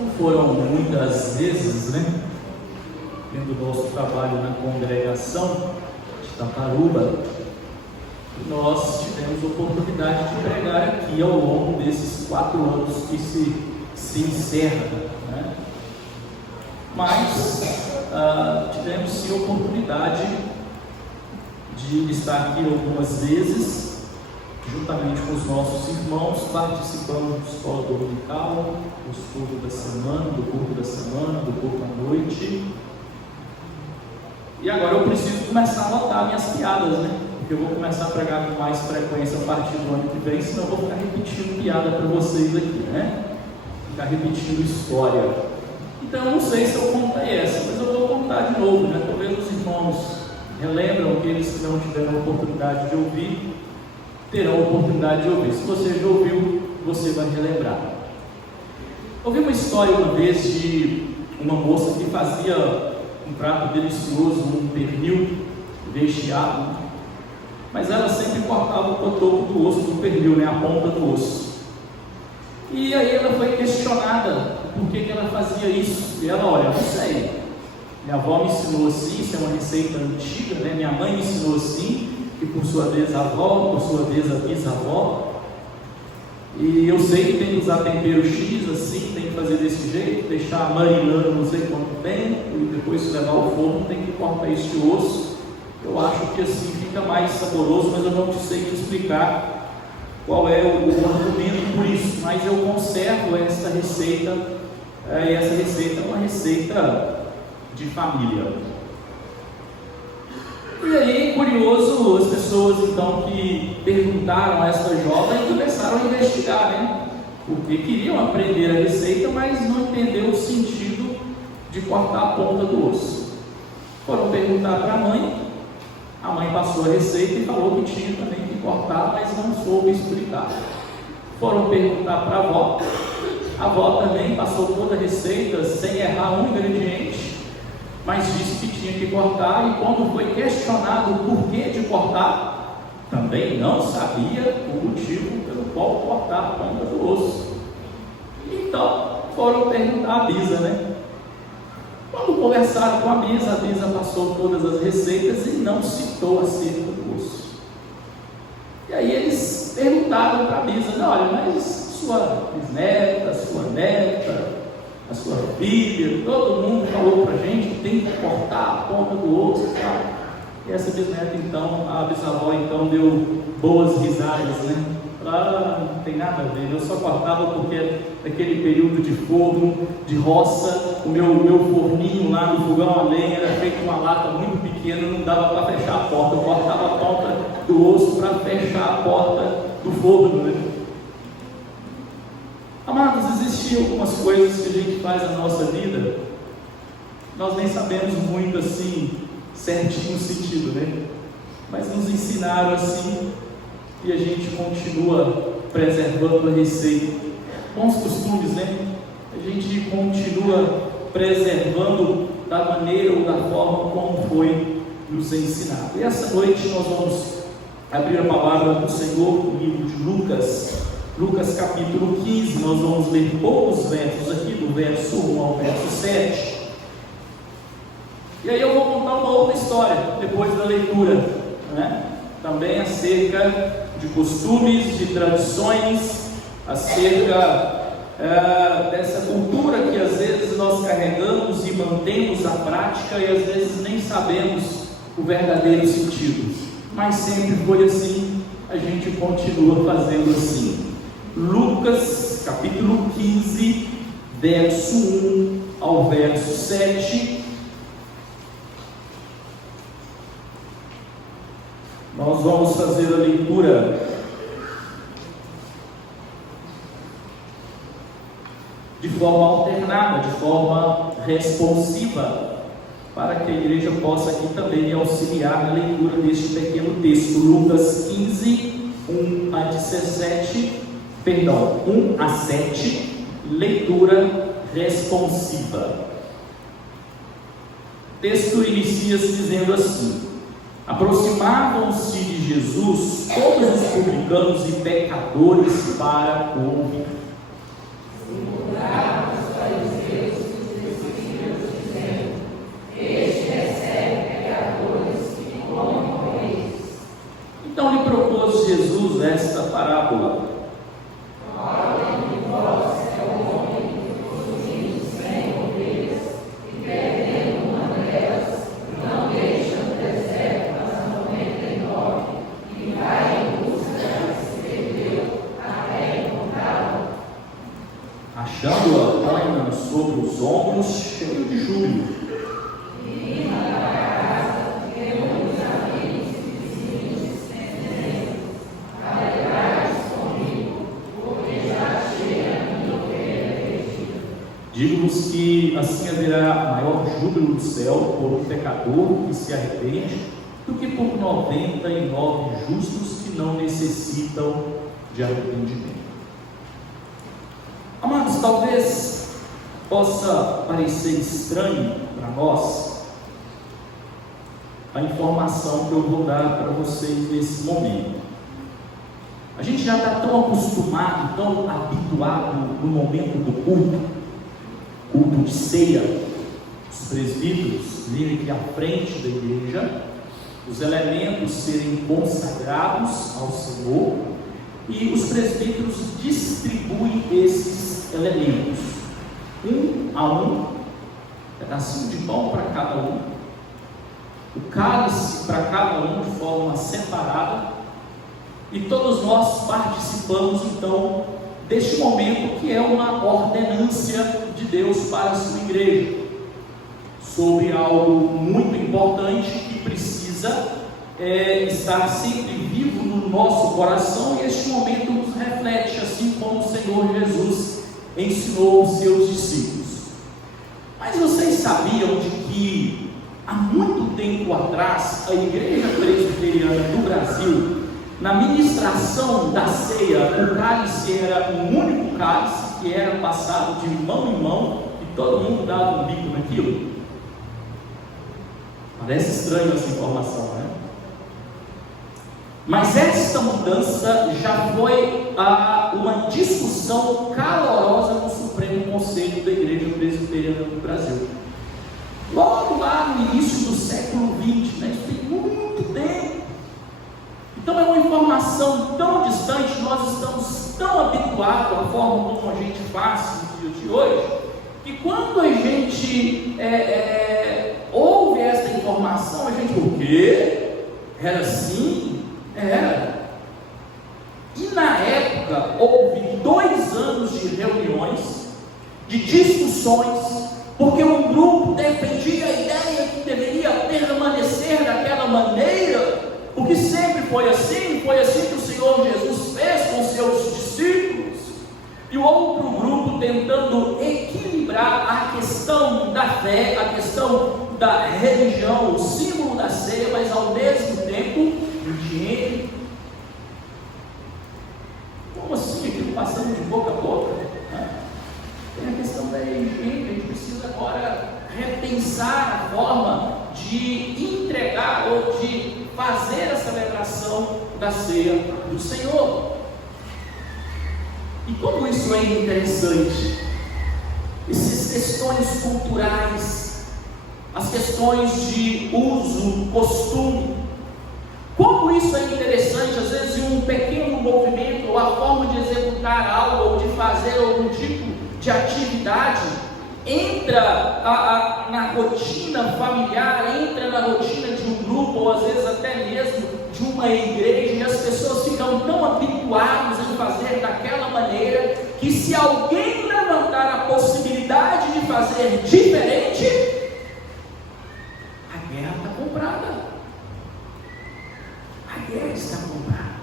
Não foram muitas vezes, né? Tendo o nosso trabalho na congregação de Taparuba, nós tivemos a oportunidade de pregar aqui ao longo desses 4 anos que se encerra, né? Mas tivemos sim a oportunidade de estar aqui algumas vezes, juntamente com os nossos irmãos, participando de escola dominical, do estudo da semana, do culto da semana, do culto à noite. E agora eu preciso começar a anotar minhas piadas, né? Porque eu vou começar a pregar com mais frequência a partir do ano que vem, senão eu vou ficar repetindo piada para vocês aqui, né? Ficar repetindo história. Então eu não sei se eu contei essa, mas eu vou contar de novo, né? Talvez os irmãos relembram, aqueles que não tiveram a oportunidade de ouvir, terão a oportunidade de ouvir. Se você já ouviu, você vai relembrar. Ouvi uma história uma vez de uma moça que fazia um prato delicioso, um pernil recheado, mas ela sempre cortava o cotoco do osso do pernil, né, a ponta do osso. E aí ela foi questionada por que ela fazia isso. E ela, olha, não sei, minha avó me ensinou assim, isso é uma receita antiga, né? Minha mãe me ensinou assim, e por sua vez a avó, por sua vez a bisavó. E eu sei que tem que usar tempero X assim, tem que fazer desse jeito, deixar marinando não sei quanto tempo, e depois se levar ao forno tem que cortar este osso. Eu acho que assim fica mais saboroso, mas eu não sei te explicar qual é o argumento por isso. Mas eu conservo essa receita, e essa receita é uma receita de família. E aí, curioso, as pessoas então que perguntaram a esta jovem começaram a investigar, né? Porque queriam aprender a receita, mas não entenderam o sentido de cortar a ponta do osso. Foram perguntar para a mãe passou a receita e falou que tinha também que cortar, mas não soube explicar. Foram perguntar para a avó também passou toda a receita sem errar um ingrediente, mas disse que tinha que cortar, e quando foi questionado o porquê de cortar, também não sabia o motivo pelo qual cortar a ponta do osso. Então foram perguntar à bisa, né? Quando conversaram com a bisa passou todas as receitas e não citou acerca do osso. E aí eles perguntaram para a bisa, não, olha, mas sua bisneta, sua neta, a sua filha, todo mundo falou para a gente que tem que cortar a ponta do osso, tá? E essa bisneta então, a bisavó então deu boas risadas, né? Não tem nada a ver, eu só cortava porque naquele período de forno, de roça, o meu forninho lá no fogão a lenha era feito uma lata muito pequena, não dava para fechar a porta, eu cortava a ponta do osso para fechar a porta do forno, né? Amados, existem algumas coisas que a gente faz na nossa vida, nós nem sabemos muito assim, certinho o sentido, né? Mas nos ensinaram assim, e a gente continua preservando a receita. Bons costumes, né? A gente continua preservando da maneira ou da forma como foi nos ensinado. E essa noite nós vamos abrir a palavra do Senhor no livro de Lucas capítulo 15, nós vamos ler poucos versos aqui, do verso 1 ao verso 7. E aí eu vou contar uma outra história, depois da leitura, né? Também acerca de costumes, de tradições, acerca dessa cultura que às vezes nós carregamos e mantemos a prática e às vezes nem sabemos o verdadeiro sentido, mas sempre foi assim, a gente continua fazendo assim. Lucas capítulo 15, verso 1 ao verso 7. Nós vamos fazer a leitura de forma alternada, de forma responsiva, para que a igreja possa aqui também auxiliar na leitura deste pequeno texto. Lucas 15, 1 a 7, leitura responsiva. O texto inicia-se dizendo assim: aproximavam-se de Jesus todos os publicanos e pecadores para ouvir. Murmuravam os fariseus achando-a, põe-na sobre os ombros, cheio de júbilo. Digo-vos que assim haverá maior júbilo no céu por um pecador que se arrepende, do que por 99 justos que não necessitam de arrependimento. Amados, talvez possa parecer estranho para nós a informação que eu vou dar para vocês nesse momento. A gente já está tão acostumado, tão habituado no momento do culto de ceia, os presbíteros virem aqui à frente da igreja, os elementos serem consagrados ao Senhor, e os presbíteros distribuem esses elementos, um a um, pedacinho de pão para cada um, o cálice para cada um de forma separada, e todos nós participamos então deste momento que é uma ordenância de Deus para a sua igreja, sobre algo muito importante que precisa estar sempre vivo no nosso coração, e este momento nos reflete, assim como o Senhor Jesus ensinou os seus discípulos. Mas vocês sabiam de que há muito tempo atrás a Igreja Presbiteriana do Brasil, na ministração da ceia, o cálice era um único cálice que era passado de mão em mão e todo mundo dava um bico naquilo? Parece estranho essa informação, né? Mas esta mudança já foi uma discussão calorosa no Supremo Conselho da Igreja Presbiteriana do Brasil. Logo lá no início do século XX, né? Isso tem muito tempo. Então é uma informação tão distante, nós estamos tão habituados à forma como a gente faz no dia de hoje, que quando a gente ouve essa informação, a gente, o quê? Era assim? Era. E na época houve 2 anos de reuniões, de discussões, porque um grupo defendia a ideia que deveria permanecer daquela maneira, porque sempre foi assim que o Senhor Jesus fez com seus discípulos, e o outro grupo tentando equilibrar a questão da fé, a questão da religião, o símbolo da ceia, mas ao mesmo tempo higiene. Como assim? Aquilo passando de boca a boca, né? Tem a questão da higiene, a gente precisa agora repensar a forma de entregar ou de fazer a celebração da ceia do Senhor. E como isso é interessante, essas questões culturais, as questões de uso, costume, como isso é interessante, às vezes em um pequeno movimento, ou a forma de executar algo, ou de fazer algum tipo de atividade, entra na rotina familiar, entra na rotina de um grupo, ou às vezes até mesmo de uma igreja, e as pessoas ficam tão habituadas em fazer daquela maneira, que se alguém levantar a possibilidade de fazer diferente, a guerra está comprada. A guerra está comprada.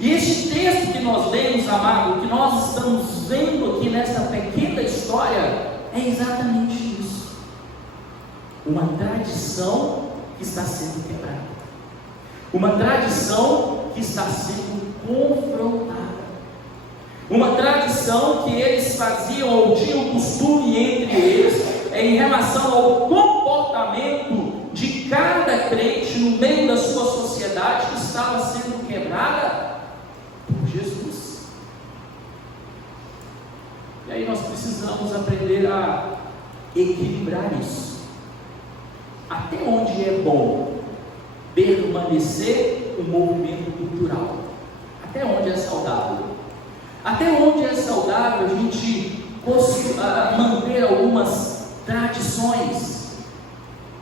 E este texto que nós lemos, amado, que nós estamos vendo aqui nessa pequena história, é exatamente isso. Uma tradição que está sendo quebrada. Uma tradição que está sendo confrontada. Uma tradição que eles faziam ou tinham costume entre eles em relação ao comportamento de cada crente no meio da sua sociedade, que estava sendo quebrada por Jesus. E aí nós precisamos aprender a equilibrar isso. Até onde é bom permanecer o movimento cultural? Até onde é saudável? Até onde é saudável a gente manter algumas tradições?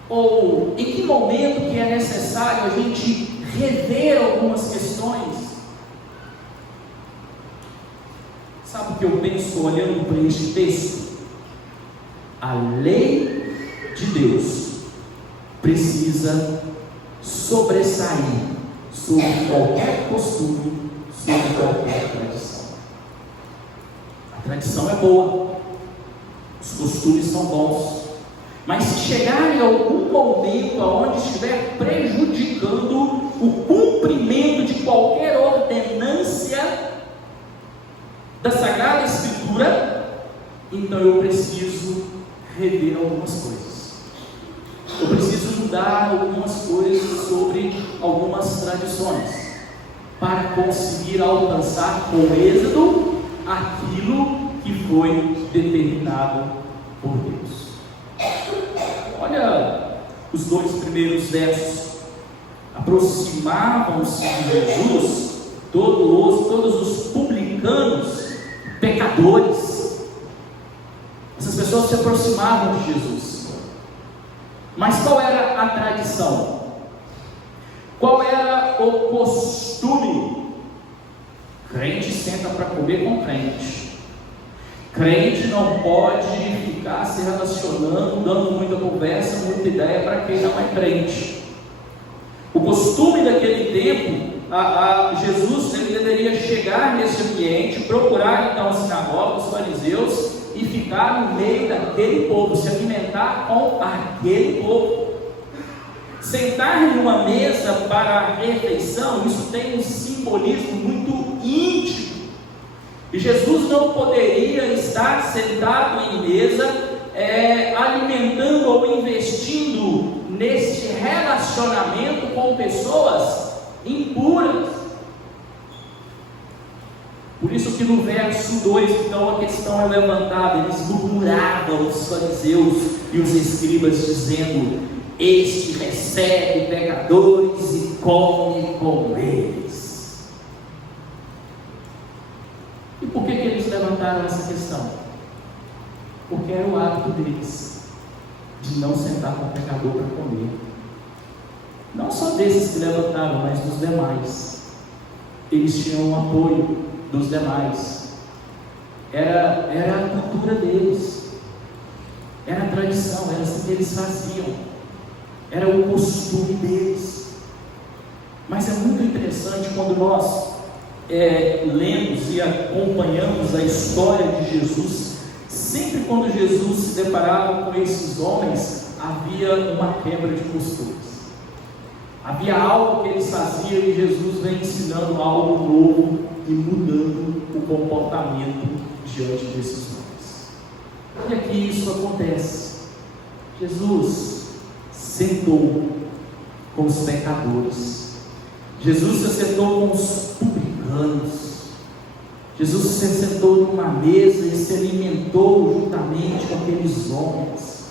Ou em que momento que é necessário a gente rever algumas questões? Sabe o que eu penso olhando para este texto? A lei de Deus precisa sobressair sobre qualquer costume, sobre qualquer tradição. A tradição é boa, os costumes são bons, mas se chegar em algum momento onde estiver prejudicando o cumprimento de qualquer ordenância da Sagrada Escritura, então eu preciso rever algumas coisas. Eu preciso mudar algumas coisas sobre algumas tradições para conseguir alcançar com êxito aquilo que foi determinado por Deus. Olha os 2 primeiros versos. Aproximavam-se de Jesus todos os publicanos, pecadores. Essas pessoas se aproximavam de Jesus. Mas qual era a tradição? Qual era o costume? Crente senta para comer com crente. Crente não pode ficar se relacionando, dando muita conversa, muita ideia para quem não é crente. O costume daquele tempo, Jesus ele deveria chegar nesse ambiente, procurar então a sinagoga, os fariseus, e ficar no meio daquele povo, se alimentar com aquele povo. Sentar em uma mesa para a refeição, isso tem um simbolismo muito íntimo. E Jesus não poderia estar sentado em mesa, alimentando ou investindo neste relacionamento com pessoas impuras. Por isso que no verso 2, então, a questão é levantada. Eles murmuravam, os fariseus e os escribas, dizendo: este recebe pecadores e come com eles. E por que eles levantaram essa questão? Porque era o hábito deles de não sentar com o pecador para comer. Não só desses que levantaram, mas dos demais. Eles tinham o apoio dos demais. Era a cultura deles, era a tradição, era assim que eles faziam, era o costume deles. Mas é muito interessante quando nós lemos e acompanhamos a história de Jesus. Sempre quando Jesus se deparava com esses homens, havia uma quebra de costumes. Havia algo que eles faziam e Jesus vem ensinando algo novo e mudando o comportamento diante desses homens. E aqui isso acontece. Jesus sentou com os pecadores. Jesus se sentou com os publicanos. Jesus se sentou numa mesa e se alimentou juntamente com aqueles homens.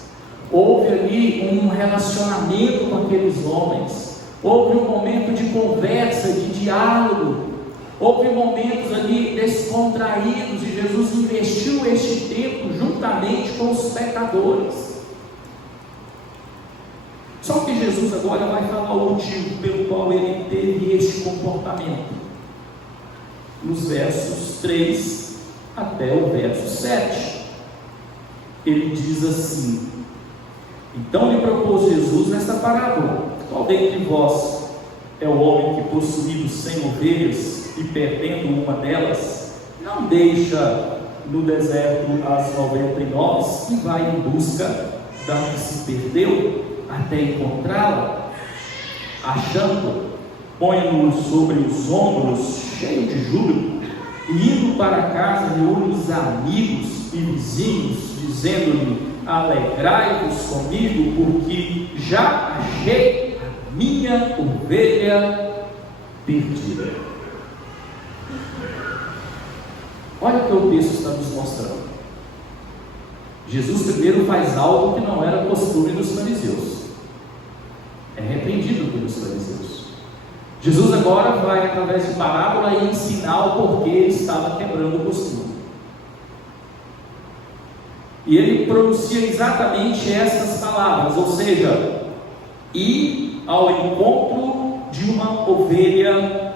Houve ali um relacionamento com aqueles homens. Houve um momento de conversa, de diálogo. Houve momentos ali descontraídos e Jesus investiu este tempo juntamente com os pecadores. Só que Jesus agora vai falar o motivo pelo qual ele teve este comportamento. Nos versos 3 até o verso 7. Ele diz assim: então lhe propôs Jesus nesta parábola: qual dentre vós é o homem que, possuindo 100 ovelhas e perdendo uma delas, não deixa no deserto as 99 e vai em busca da que se perdeu até encontrá-la? Achando, põe-no sobre os ombros, cheio de júbilo, e indo para casa reúne os amigos e vizinhos, dizendo-lhe: alegrai-vos comigo, porque já achei a minha ovelha perdida. Olha o que o texto está nos mostrando. Jesus primeiro faz algo que não era costume dos fariseus. É repreendido pelos fariseus. Jesus agora vai, através de parábola, ensinar o porquê ele estava quebrando o costume. E ele pronuncia exatamente essas palavras, ou seja, ir ao encontro de uma ovelha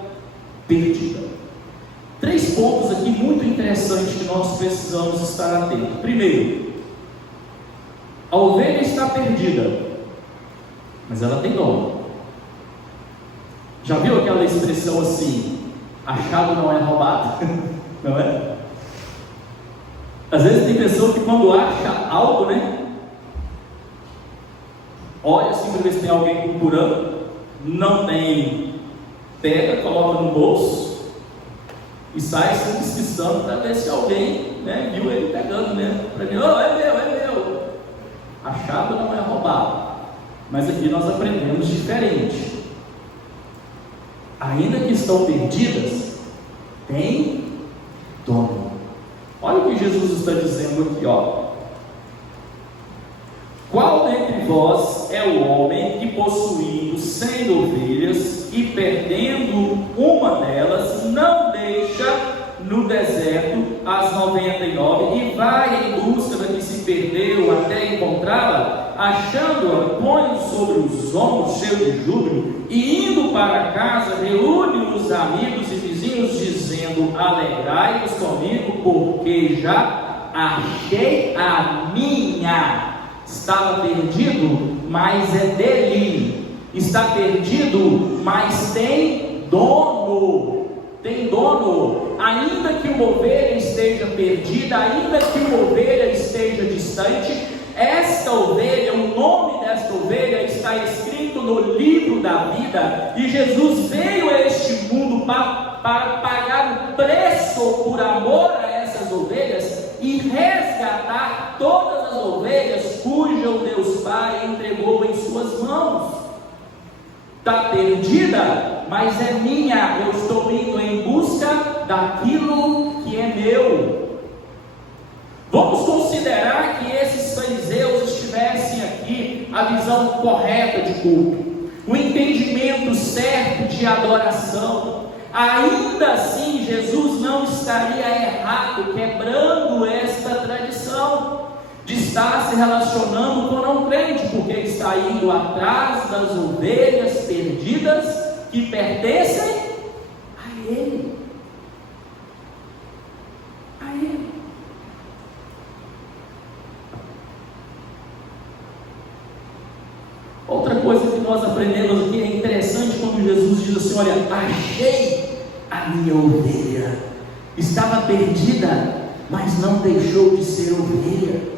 perdida. 3 pontos aqui muito interessantes interessante que nós precisamos estar atentos. Primeiro, a ovelha está perdida, mas ela tem dono. Já viu aquela expressão assim, achado não é roubado? Não é? Às vezes tem pessoa que quando acha algo, olha assim para ver se tem alguém procurando, não tem, pega, coloca no bolso e sai se pesquisando para ver se alguém viu ele pegando mesmo. Para mim, é meu. Achado não é roubado. Mas aqui nós aprendemos diferente. Ainda que estão perdidas, tem dono. Olha o que Jesus está dizendo aqui, Qual dentre vós é o homem que, possuindo 100 ovelhas e perdendo uma delas, não deixa no deserto as 99 e vai em busca da que se perdeu até encontrá-la? Achando-a, põe sobre os ombros cheio de júbilo e indo para casa reúne os amigos e vizinhos dizendo: alegrai-vos comigo, porque já achei a minha. Estava perdido, mas é dele. Está perdido, mas tem dono. Tem dono. Ainda que uma ovelha esteja perdida, ainda que uma ovelha esteja distante, esta ovelha, o nome desta ovelha está escrito no livro da vida. E Jesus veio a este mundo para pagar o preço por amor a essas ovelhas e resgatar todas as ovelhas cujo Deus Pai entregou em suas mãos. Está perdida, mas é minha. Eu estou indo em busca daquilo que é meu. Vamos considerar que esses fariseus estivessem aqui a visão correta de culto, o entendimento certo de adoração. Ainda assim, Jesus não estaria errado, quebrando esta tradição de estar se relacionando com não crente, porque ele está indo atrás das ovelhas perdidas que pertencem a ele. A ele. Outra coisa que nós aprendemos aqui é interessante quando Jesus diz assim: olha, achei a minha ovelha. Estava perdida, mas não deixou de ser ovelha.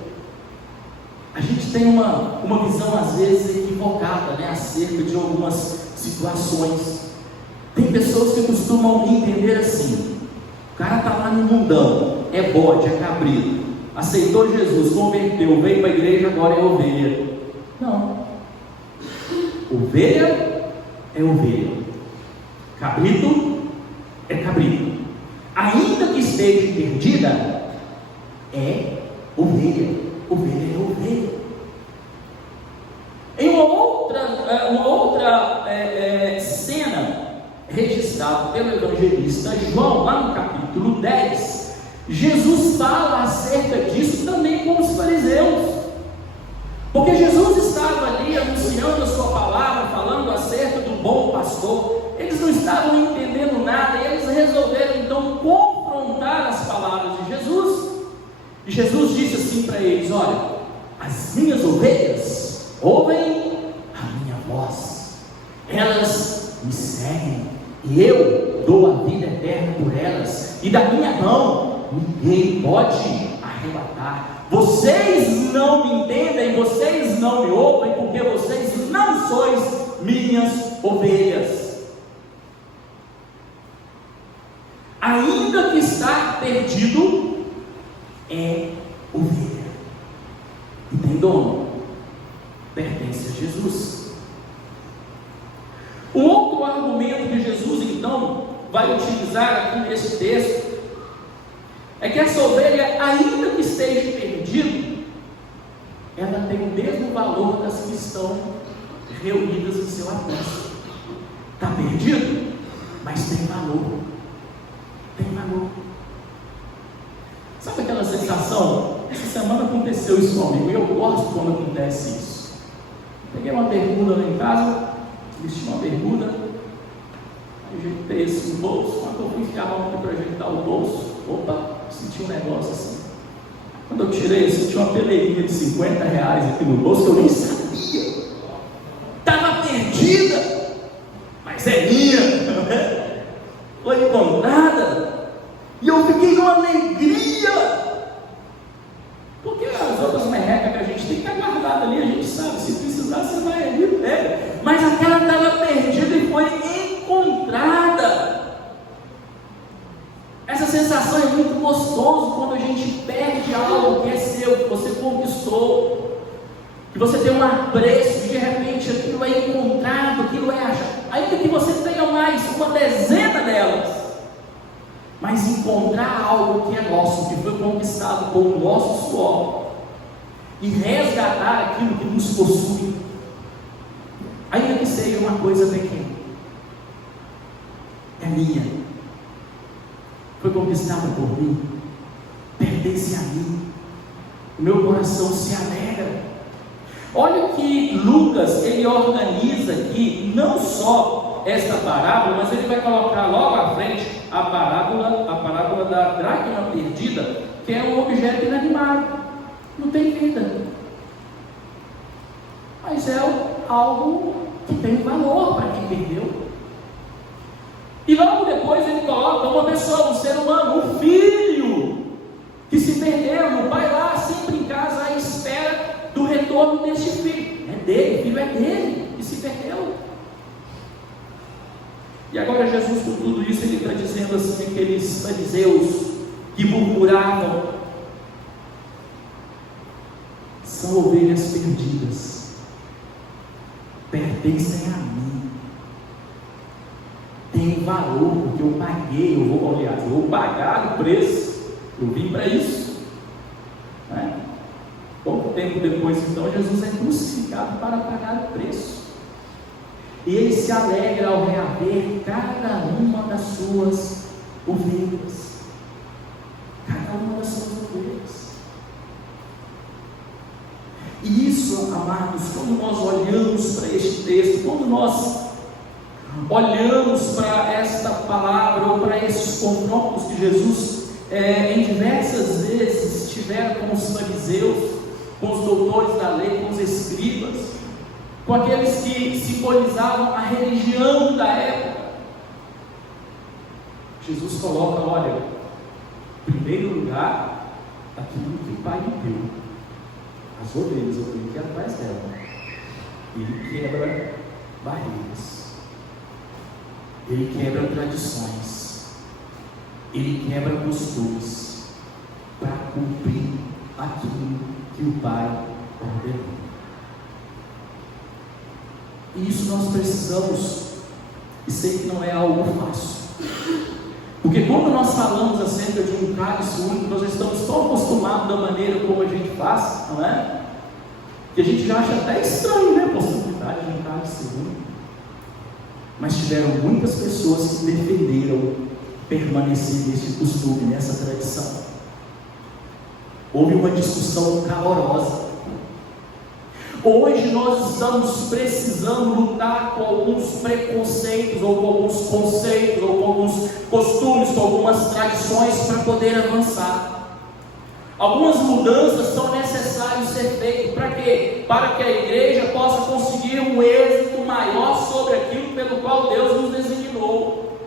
A gente tem uma visão às vezes equivocada, acerca de algumas situações. Tem pessoas que costumam entender assim: o cara está lá no mundão, é bode, é cabrito, aceitou Jesus, converteu, veio para a igreja, agora é ovelha. Não. Ovelha é ovelha, cabrito é cabrito. Ainda que esteja perdida, é ovelha. Ovelha é ovelha. Em uma outra cena registrada pelo evangelista João, lá no capítulo 10, Jesus fala acerca disso também com os fariseus. Porque Jesus estava ali anunciando a sua palavra, falando acerca do bom pastor. Eles não estavam entendendo nada e eles resolveram então confrontar as palavras de Jesus. E Jesus disse assim para eles: olha, as minhas ovelhas ouvem a minha voz, elas me seguem e eu dou a vida eterna por elas, e da minha mão ninguém pode arrebatar. Vocês não me entendem, vocês não me ouvem, porque vocês não sois minhas ovelhas. Ainda que está perdido, é ovelha e tem dono, pertence a Jesus. O outro argumento que Jesus então vai utilizar aqui nesse texto é que essa ovelha, ainda que esteja perdida, ela tem o mesmo valor das que estão reunidas em seu alcance. Está perdido, mas tem valor. Tem valor. Sabe aquela sensação? Essa semana aconteceu isso comigo, e eu gosto quando acontece isso. Peguei uma bermuda lá em casa, vesti uma bermuda, ajeitei esse no bolso. Quando eu fui enfiar a mão para ajeitar o bolso, opa, senti um negócio assim. Quando eu tirei, eu senti uma peleirinha de R$50 aqui no bolso, eu nem sabia. Estava perdida, mas é minha, foi encontrada, e eu fiquei numa alegria, porque as outras merrecas que a gente tem que estar guardada ali, a gente sabe, se precisar você vai ali e pega, mas aquela estava perdida e foi encontrada. Essa sensação é muito gostosa quando a gente perde algo que é seu, que você conquistou, que você tem um apreço, de repente aquilo é encontrado, aquilo é achado, ainda que você tenha mais uma dezena delas, mas encontrar algo que é nosso, que foi conquistado com o nosso suor, e resgatar aquilo que nos possui, ainda que seja uma coisa pequena, é minha, foi conquistada por mim, pertence a mim, o meu coração se alegra. Olha que Lucas, ele organiza aqui, não só esta parábola, mas ele vai colocar logo à frente a parábola da dracma perdida, que é um objeto inanimado, não tem vida, mas é algo que tem valor para quem perdeu. E logo depois ele coloca uma pessoa, um ser humano, um filho que se perdeu, e o pai lá sempre em casa à espera do retorno deste filho. É dele, o filho é dele, que se perdeu. E agora Jesus, com tudo isso, ele está dizendo assim, aqueles fariseus que murmuravam, são ovelhas perdidas, pertencem a mim, tem valor, porque eu paguei, eu vou pagar o preço, eu vim para isso, né? Pouco tempo depois, então, Jesus é crucificado para pagar o preço, e ele se alegra ao reaver cada uma das suas ovelhas, e isso, amados, quando nós olhamos para este texto, quando nós olhamos para esta palavra, ou para esses confrontos que Jesus, em diversas vezes, tiveram com os fariseus, com os doutores da lei, com os escribas, com aqueles que simbolizavam a religião da época, Jesus coloca, olha, em primeiro lugar, aquilo que o Pai me deu, as ovelhas, eu tenho que ir atrás dela, ele quebra barreiras, ele quebra tradições, ele quebra costumes, para cumprir aquilo que o Pai ordenou. E isso nós precisamos, e sei que não é algo fácil, porque quando nós falamos acerca de um cálice único, nós estamos tão acostumados da maneira como a gente faz, não é? Que a gente já acha até estranho, né, a possibilidade de um cálice único. Mas tiveram muitas pessoas que defenderam permanecer nesse costume, nessa tradição. Houve uma discussão calorosa. Hoje nós estamos precisando lutar com alguns preconceitos, ou com alguns conceitos, ou com alguns costumes, com algumas tradições para poder avançar. Algumas mudanças são necessárias ser feitas para quê? Para que a igreja possa conseguir um êxito maior sobre aquilo pelo qual Deus nos designou.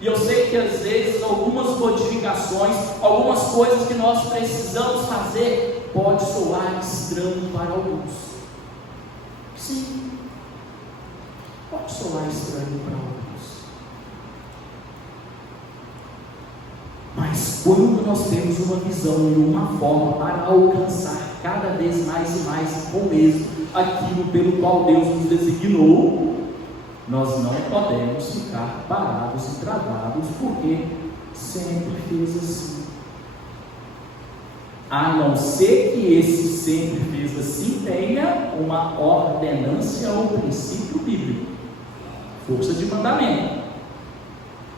E eu sei que às vezes algumas modificações, algumas coisas que nós precisamos fazer, pode soar estranho para alguns. Sim, pode soar estranho para alguns. Mas quando nós temos uma visão e uma forma para alcançar cada vez mais e mais com êxito aquilo pelo qual Deus nos designou, nós não podemos ficar parados e travados, porque sempre fez assim. A não ser que esse sempre fez assim tenha uma ordenância ou princípio bíblico, força de mandamento.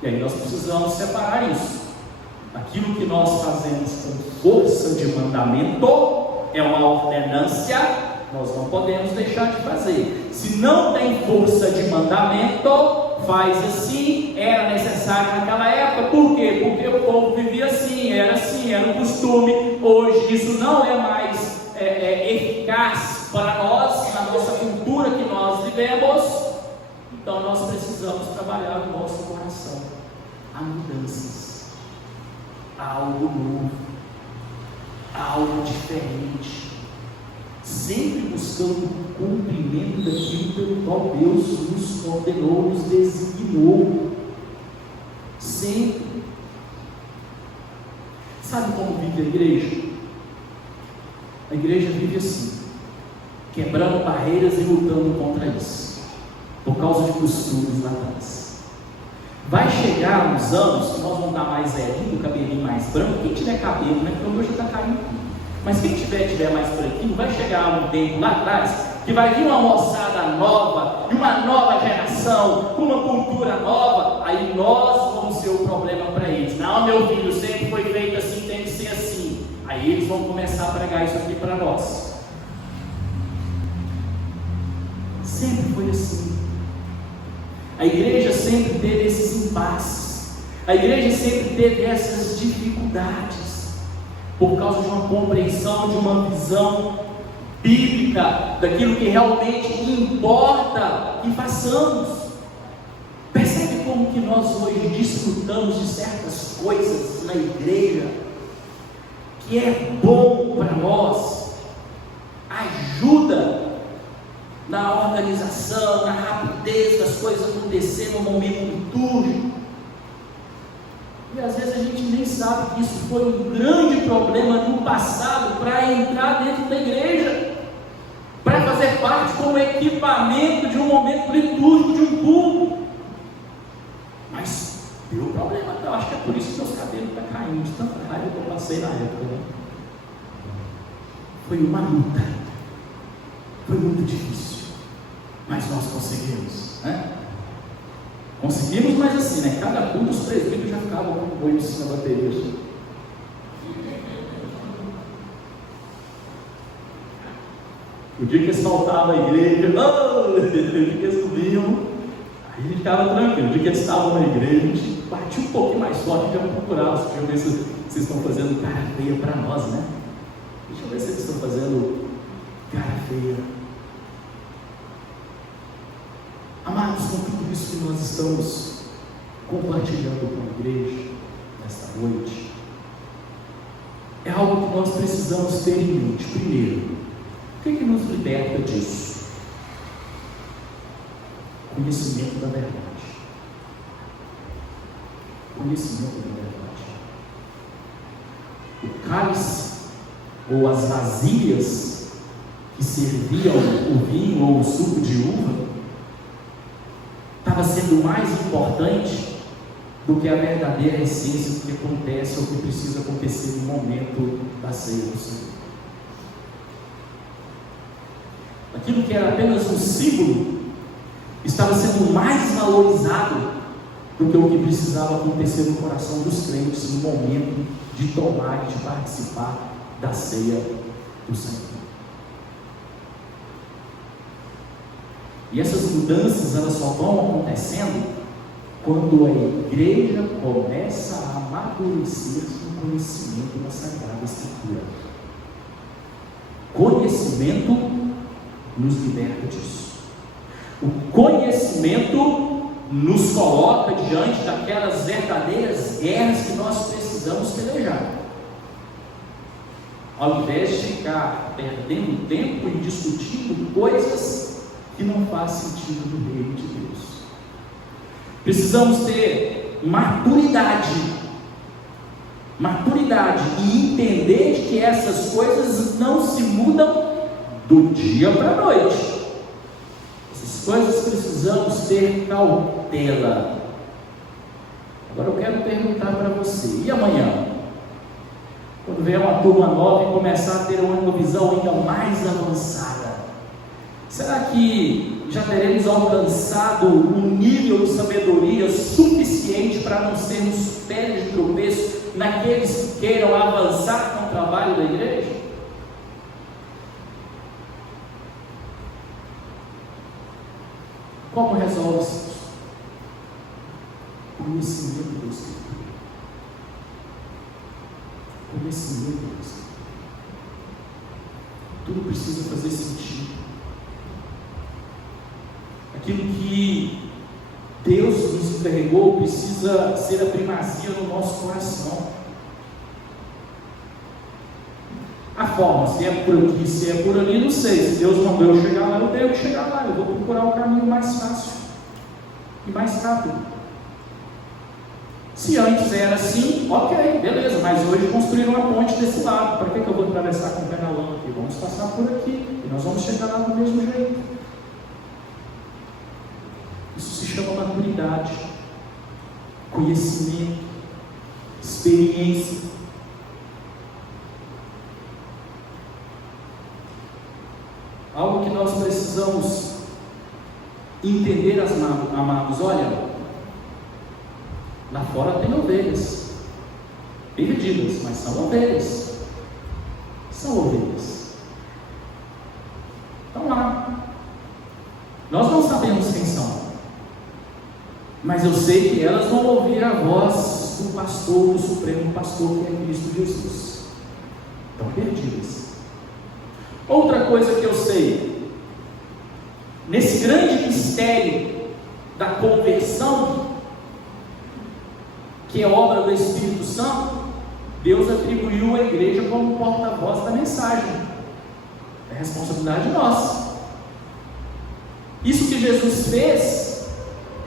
E aí nós precisamos separar isso. Aquilo que nós fazemos com força de mandamento é uma ordenância, nós não podemos deixar de fazer. Se não tem força de mandamento, faz assim, era necessário naquela época. Por quê? Porque o povo vivia assim, era um costume. Hoje isso não é mais eficaz para nós, na nossa cultura que nós vivemos. Então nós precisamos trabalhar no nosso coração. Há mudanças, há algo novo, há algo diferente, sempre buscando o cumprimento daquilo pelo qual Deus nos ordenou, nos designou, sempre. Sabe como vive a igreja? A igreja vive assim, quebrando barreiras e lutando contra isso, por causa de costumes lá atrás. Vai chegar uns anos que nós vamos estar mais velhinho, cabelinho mais branco. Quem tiver cabelo, né? Porque hoje está caindo tudo. Mas quem tiver mais branquinho, vai chegar um tempo lá atrás que vai vir uma moçada nova, e uma nova geração, com uma cultura nova. Aí nós vamos ser o problema para eles. Não, meu filho, sempre foi feito assim, tem que ser assim. Aí eles vão começar a pregar isso aqui para nós. Sempre foi assim. A igreja sempre teve esses impasses, a igreja sempre teve essas dificuldades, por causa de uma compreensão, de uma visão bíblica, daquilo que realmente importa que façamos. Percebe como que nós hoje desfrutamos de certas coisas na igreja, que é bom para nós, ajuda na organização, na rapidez das coisas acontecer no momento litúrgico. E às vezes a gente nem sabe que isso foi um grande problema no passado para entrar dentro da igreja, para fazer parte como equipamento de um momento litúrgico, de um culto. Mas deu problema, eu acho que é por isso que meus cabelos estão caindo, de tanta raiva que eu passei na época, né? Foi uma luta, foi muito difícil. Mas nós conseguimos, né? Conseguimos, mas assim, né? Cada culto os presbíteros já ficavam com o boi em cima da bateria. Assim. O dia que eles faltavam à igreja, o dia que eles subiam, aí a gente ficava tranquilo. O dia que eles estavam na igreja, a gente batia um pouquinho mais forte, já procurava. Deixa eu ver se vocês estão fazendo cara feia para nós, né? Deixa eu ver se eles estão fazendo cara feia. Amados, com tudo isso que nós estamos compartilhando com a igreja nesta noite, é algo que nós precisamos ter em mente. Primeiro, o que nos liberta disso? Conhecimento da verdade. Conhecimento da verdade. O cálice, ou as vasilhas que serviam o vinho ou o suco de uva, estava sendo mais importante do que a verdadeira essência do que acontece ou que precisa acontecer no momento da ceia do Senhor. Aquilo que era apenas um símbolo estava sendo mais valorizado do que o que precisava acontecer no coração dos crentes no momento de tomar e de participar da ceia do Senhor. E essas mudanças, elas só vão acontecendo quando a igreja começa a amadurecer no conhecimento da Sagrada Escritura. Conhecimento nos liberta disso. O conhecimento nos coloca diante daquelas verdadeiras guerras que nós precisamos pelejar. Ao invés de ficar perdendo tempo e discutindo coisas que não faz sentido no reino de Deus. Precisamos ter maturidade e entender de que essas coisas não se mudam do dia para a noite. Essas coisas precisamos ter cautela. Agora eu quero perguntar para você, e amanhã? Quando vier uma turma nova e começar a ter uma visão ainda mais avançada, será que já teremos alcançado um nível de sabedoria suficiente para não sermos pedras de tropeço naqueles que queiram avançar com o trabalho da igreja? Como resolve isso? conhecimento da Escritura. Conhecimento da Escritura. Tudo precisa fazer sentido. Aquilo que Deus nos encarregou precisa ser a primazia no nosso coração. A forma, se é por aqui, se é por ali, não sei. Se Deus mandou eu chegar lá, eu tenho que chegar lá. Eu vou procurar o caminho mais fácil e mais rápido. Se antes era assim, ok, beleza, mas hoje construíram uma ponte desse lado. Para que eu vou atravessar com o pé na lama aqui? Vamos passar por aqui e nós vamos chegar lá do mesmo jeito. Isso se chama maturidade, conhecimento, experiência. Algo que nós precisamos entender, amados, olha, lá fora tem ovelhas, perdidas, mas são ovelhas. São ovelhas. Estão lá. Nós não sabemos quem são, mas eu sei que elas vão ouvir a voz do pastor, do supremo pastor, que é Cristo Jesus. Estão perdidas. Outra coisa que eu sei, nesse grande mistério da conversão, que é obra do Espírito Santo, Deus atribuiu à igreja como porta-voz da mensagem. É responsabilidade nossa. Isso que Jesus fez,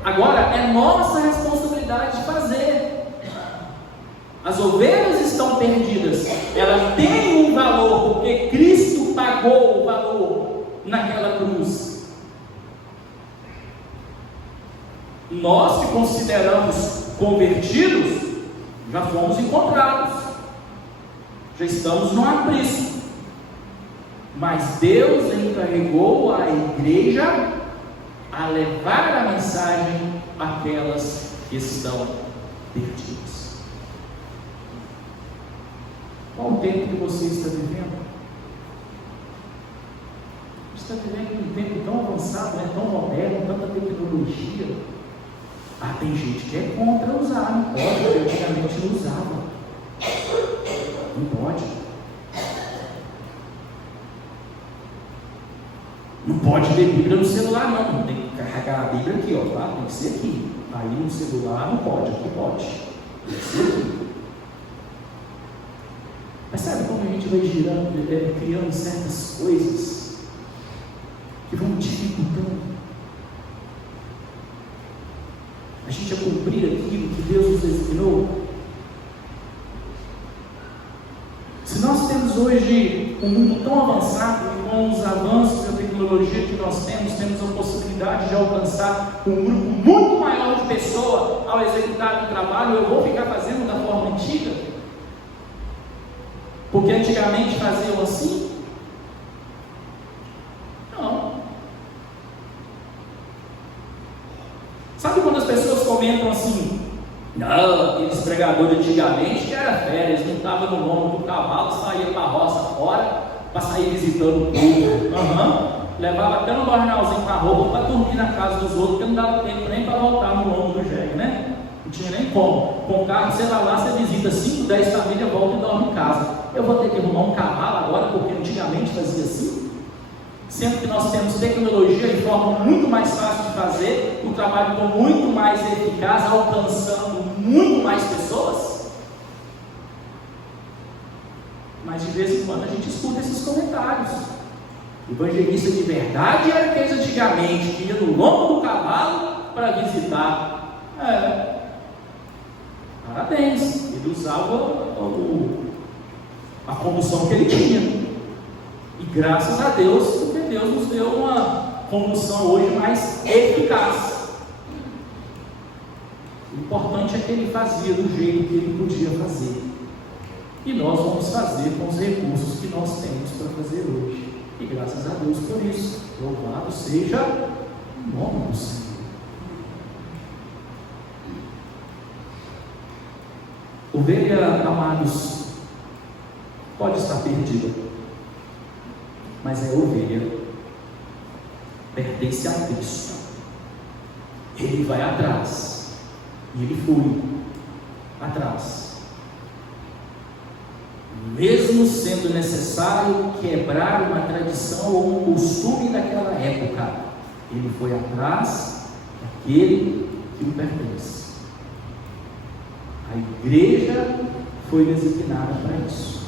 agora é nossa responsabilidade de fazer. As ovelhas estão perdidas, elas têm um valor, porque Cristo pagou o valor naquela cruz. Nós que consideramos convertidos, já fomos encontrados, já estamos no aprisco, mas Deus encarregou a igreja a levar a mensagem àquelas que estão perdidas. Qual o tempo que você está vivendo? Você está vivendo um tempo tão avançado, tão moderno, tanta tecnologia. Tem gente que é contra usar, não pode, porque antigamente não usava. Não pode. Não pode ler Bíblia no celular, não. Tem que carregar a Bíblia aqui, ó, tá? Tem que ser aqui. Aí no celular não pode, aqui pode. Tem que ser aqui. Mas sabe como a gente vai girando, criando certas coisas que vão dificultando a gente a cumprir aquilo que Deus nos designou? Se nós temos hoje um mundo tão avançado, e com os avanços da tecnologia que nós temos a possibilidade de alcançar um grupo muito maior de pessoas ao executar o trabalho, eu vou ficar fazendo da forma antiga? Porque antigamente faziam assim? Não. Sabe quando as pessoas comentam assim? Não, aqueles pregadores antigamente que era férias, não estavam no lombo do cavalo, saía para a roça fora, para sair visitando o povo. Levava até um jornalzinho com a roupa para dormir na casa dos outros, porque não dava tempo nem para voltar no lombo do jegue, né? Não tinha nem como. Com o carro, você vai lá, você visita 5, 10 famílias, volta e dorme em casa. Eu vou ter que arrumar um cavalo agora, porque antigamente fazia assim? Sendo que nós temos tecnologia e forma muito mais fácil de fazer, um trabalho com muito mais eficaz, alcançando muito mais pessoas. Mas de vez em quando a gente escuta esses comentários. Evangelista de verdade era aqueles antigamente que ia no lombo do cavalo para visitar. Parabéns, ele usava a condução que ele tinha. E graças a Deus, porque Deus nos deu uma condução hoje mais eficaz. O importante é que ele fazia do jeito que ele podia fazer. E nós vamos fazer com os recursos que nós temos para fazer hoje. E graças a Deus por isso. Louvado seja o nome do Senhor. Ovelha, amados, pode estar perdida, mas é ovelha, pertence a Cristo. Ele vai atrás, E ele foi atrás. Mesmo sendo necessário quebrar uma tradição ou um costume daquela época, ele foi atrás daquele que o pertence. A igreja foi designada para isso: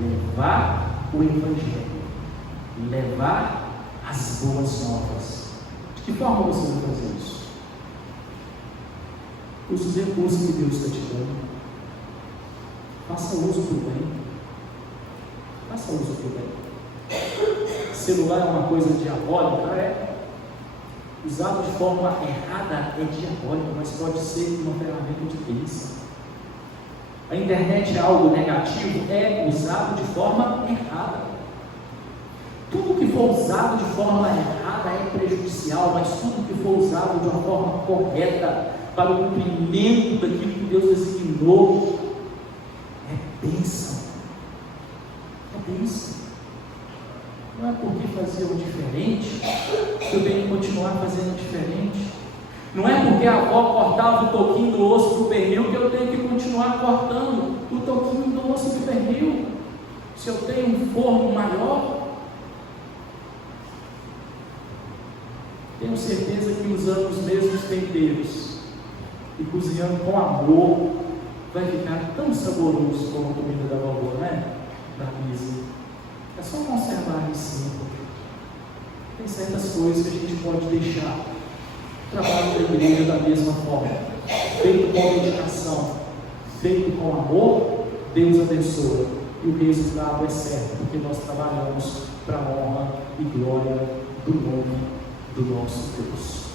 levar o Evangelho, levar as boas novas. De que forma você vai fazer isso? Use os recursos que Deus está te dando. Faça uso do bem. Faça uso do bem. Celular é uma coisa diabólica? É. Usado de forma errada é diabólico, mas pode ser uma ferramenta de bênção. A internet é algo negativo? É usado de forma errada. Tudo que for usado de forma errada é prejudicial, mas tudo que for usado de uma forma correta, para o cumprimento daquilo que Deus designou, é bênção. É bênção. Não é porque faziam diferente que eu tenho que continuar fazendo diferente. Não é porque a avó cortava o toquinho do osso do pernil que eu tenho que continuar cortando o toquinho do osso do pernil. Se eu tenho um forno maior, tenho certeza que usando os mesmos temperos e cozinhando com amor, vai ficar tão saboroso como a comida da vovó, né? Da Lisa. É só conservar isso sempre. Tem certas coisas que a gente pode deixar. O trabalho da igreja da mesma forma, feito com dedicação, feito com amor, Deus abençoa. E o resultado é certo, porque nós trabalhamos para a honra e glória do nome do nosso Deus.